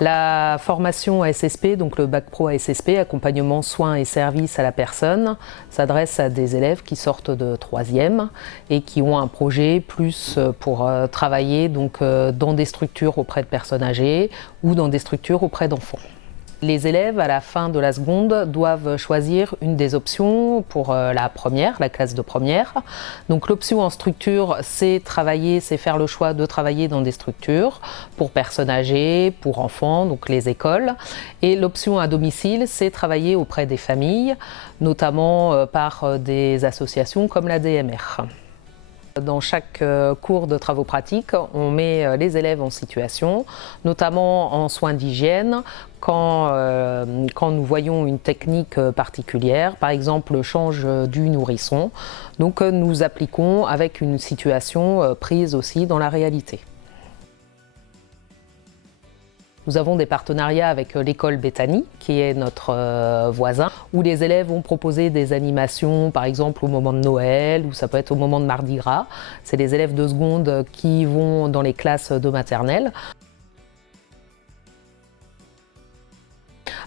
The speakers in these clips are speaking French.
La formation ASSP, donc le bac pro ASSP, accompagnement soins et services à la personne, s'adresse à des élèves qui sortent de 3e et qui ont un projet plus pour travailler donc, dans des structures auprès de personnes âgées ou dans des structures auprès d'enfants. Les élèves, à la fin de la seconde, doivent choisir une des options pour la première, la classe de première. Donc l'option en structure, c'est faire le choix de travailler dans des structures pour personnes âgées, pour enfants, donc les écoles. Et l'option à domicile, c'est travailler auprès des familles, notamment par des associations comme la DMR. Dans chaque cours de travaux pratiques, on met les élèves en situation, notamment en soins d'hygiène, quand nous voyons une technique particulière, par exemple le change du nourrisson. Donc nous appliquons avec une situation prise aussi dans la réalité. Nous avons des partenariats avec l'école Béthanie, qui est notre voisin, où les élèves vont proposer des animations, par exemple au moment de Noël, ou ça peut être au moment de Mardi Gras. C'est les élèves de seconde qui vont dans les classes de maternelle.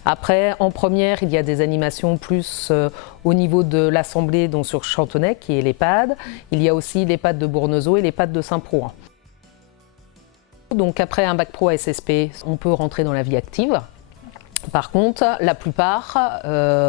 Après, en première, il y a des animations plus au niveau de l'Assemblée, donc sur Chantenay, qui est l'EHPAD. Il y a aussi l'EHPAD de Bournezeau et l'EHPAD de Saint-Prouin. Donc après un bac pro ASSP, on peut rentrer dans la vie active. Par contre, la plupart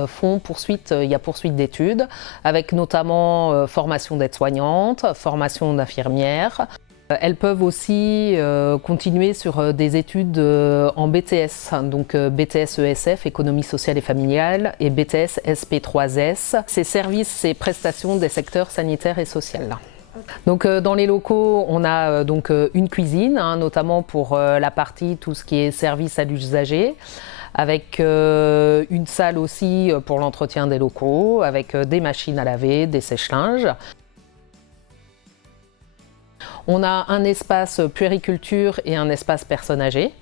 font poursuite d'études, avec notamment formation d'aide-soignante, formation d'infirmière. Elles peuvent aussi continuer sur des études en BTS, donc BTS ESF, économie sociale et familiale, et BTS SP3S, c'est services et prestations des secteurs sanitaires et social. Donc dans les locaux, on a donc une cuisine, notamment pour la partie tout ce qui est service à l'usager, avec une salle aussi pour l'entretien des locaux, avec des machines à laver, des sèche-linges. On a un espace puériculture et un espace personnes âgées.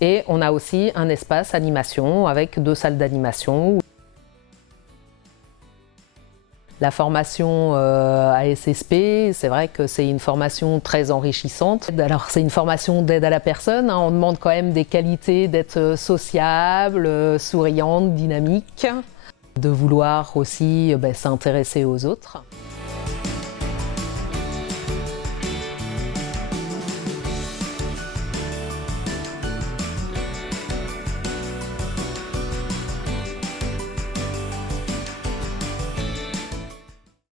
Et on a aussi un espace animation avec 2 salles d'animation. La formation ASSP, c'est vrai que c'est une formation très enrichissante. Alors c'est une formation d'aide à la personne, on demande quand même des qualités d'être sociable, souriante, dynamique, de vouloir aussi s'intéresser aux autres.